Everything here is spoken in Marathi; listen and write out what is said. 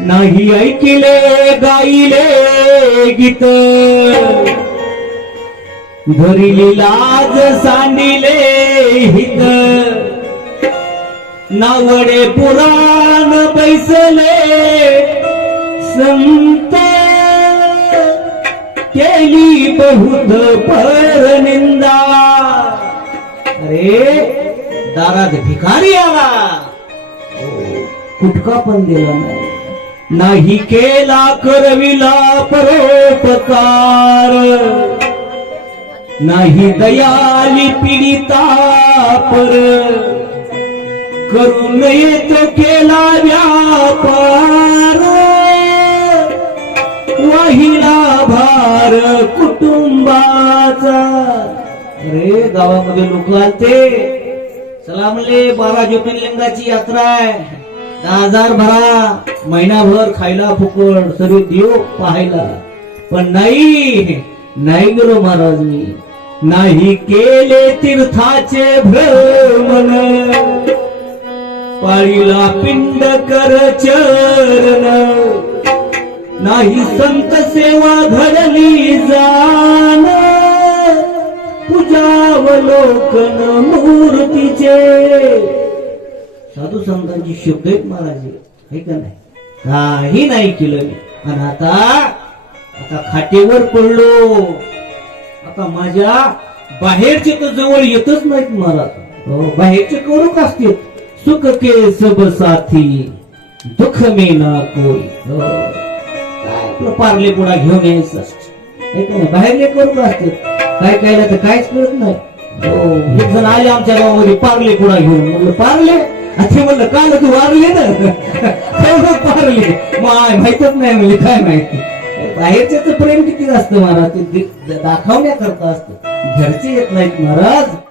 नाही ऐकिले गाईले गीत, धरिली लाज सांडिले हित, नावडे पुराण बैसले संत, केली बहुत परनिंदा. अरे दारात भिकारी आला, कुटका पण दिला नाही केला करविला परोपकार, नाही दयाली पीडिता पर, करू नये तो केला व्यापार, वाहिला भार कुटुंबाचा. अरे गावामध्ये लोक आलते, चला म्हणले 12 ज्योतिर्लिंगाची यात्रा आहे, 10,000 भरा, महिनाभर खायला फुकट, सर्व देव पाहायला. पण नाही गेलो महाराज मी, नाही केले तीर्थाचे भ्रमण, पाळीला पिंड कर चरण, नाही संत सेवा घडली जाण, पूजावलोकन मूर्तीचे. साधू संतांची शब्द आहेत महाराज, हे का नाही, काही नाही केलं मी. आणि आता खाटेवर पडलो, आता माझ्या बाहेरचे तर जवळ येतच नाहीत महाराज. बाहेरचे करूक असतील, सुख के सब साथी दुख में ना कोई. काय पारले पुढा घेऊन यायचं, हे का नाही, बाहेरले करूक असतील, काय काय तर काहीच कळत नाही. एक जण आले आमच्या गावामध्ये पारले पुढा घेऊन, म्हणलं पारले, अच्छा म्हणलं काल तू वारले ना, पारले माहितच नाही म्हणजे काय माहिती. बाहेरच्याच प्रेम किती असतं महाराज, ते दाखवण्याकरता असतं, घरचे येत नाहीत महाराज.